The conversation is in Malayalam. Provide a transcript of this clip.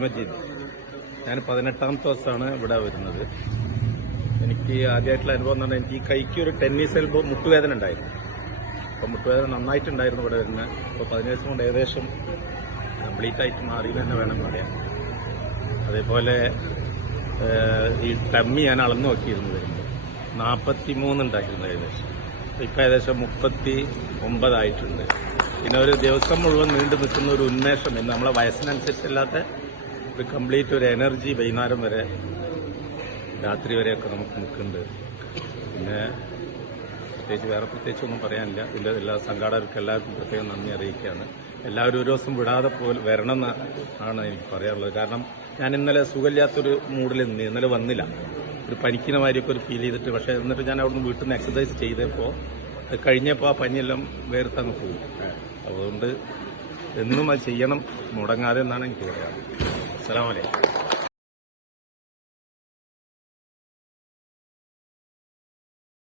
അബ്ദുൽ മജീദ് ഞാൻ പതിനെട്ടാം ദിവസമാണ് ഇവിടെ വരുന്നത്. എനിക്ക് ആദ്യമായിട്ടുള്ള അനുഭവം എന്ന് പറഞ്ഞാൽ എനിക്ക് ഈ കൈക്ക് ഒരു ടെന്നീസ് എൽബോ മുട്ടുവേദന ഉണ്ടായിരുന്നു. അപ്പോൾ മുട്ടുവേദന നന്നായിട്ടുണ്ടായിരുന്നു ഇവിടെ വരുന്നത് അപ്പോൾ പതിനേഴ് ദിവസം കൊണ്ട് ഏകദേശം കംപ്ലീറ്റ് ആയിട്ട് മാറി തന്നെ വേണം പറയാൻ. അതേപോലെ ഈ ടമ്മി ഞാൻ അളന്നു നോക്കിയിരുന്നു വരുമ്പോൾ നാൽപ്പത്തി മൂന്നുണ്ടായിരുന്നു ഏകദേശം. ഇപ്പം ഏകദേശം മുപ്പത്തി ഒമ്പതായിട്ടുണ്ട് പിന്നെ ഒരു ദിവസം മുഴുവൻ നീണ്ടു നിൽക്കുന്ന ഒരു ഉന്മേഷം എന്ന് നമ്മളെ വയസ്സിനനുസരിച്ചല്ലാത്ത ഒരു കംപ്ലീറ്റ് ഒരു എനർജി വൈകുന്നേരം വരെ രാത്രി വരെയൊക്കെ നമുക്ക് നിൽക്കുന്നുണ്ട്. പിന്നെ പ്രത്യേകിച്ച് വേറെ പ്രത്യേകിച്ച് ഒന്നും പറയാനില്ല. ഇതിന്റെ എല്ലാ സംഘാടകർക്ക് എല്ലാവർക്കും പ്രത്യേകം നന്ദി അറിയിക്കുകയാണ്. എല്ലാവരും ഒരു ദിവസം വിടാതെ പോലെ വരണം എന്നാണ് എനിക്ക് പറയാനുള്ളത്. കാരണം ഞാൻ ഇന്നലെ സുഖമില്ലാത്തൊരു മൂഡിൽ നിന്ന് ഇന്നലെ വന്നില്ല. ഒരു പനിക്കുന്ന മാതിരിയൊക്കെ ഒരു ഫീൽ ചെയ്തിട്ട് പക്ഷേ എന്നിട്ട് ഞാൻ അവിടുന്ന് വീട്ടിൽ നിന്ന് എക്സസൈസ് ചെയ്തപ്പോൾ അത് കഴിഞ്ഞപ്പോൾ ആ പനിയെല്ലാം വേർത്തങ്ങ് പോകും അതുകൊണ്ട് എന്നും അത് ചെയ്യണം മുടങ്ങാതെ എന്നാണ് എനിക്ക് പറയാറ് السلام عليكم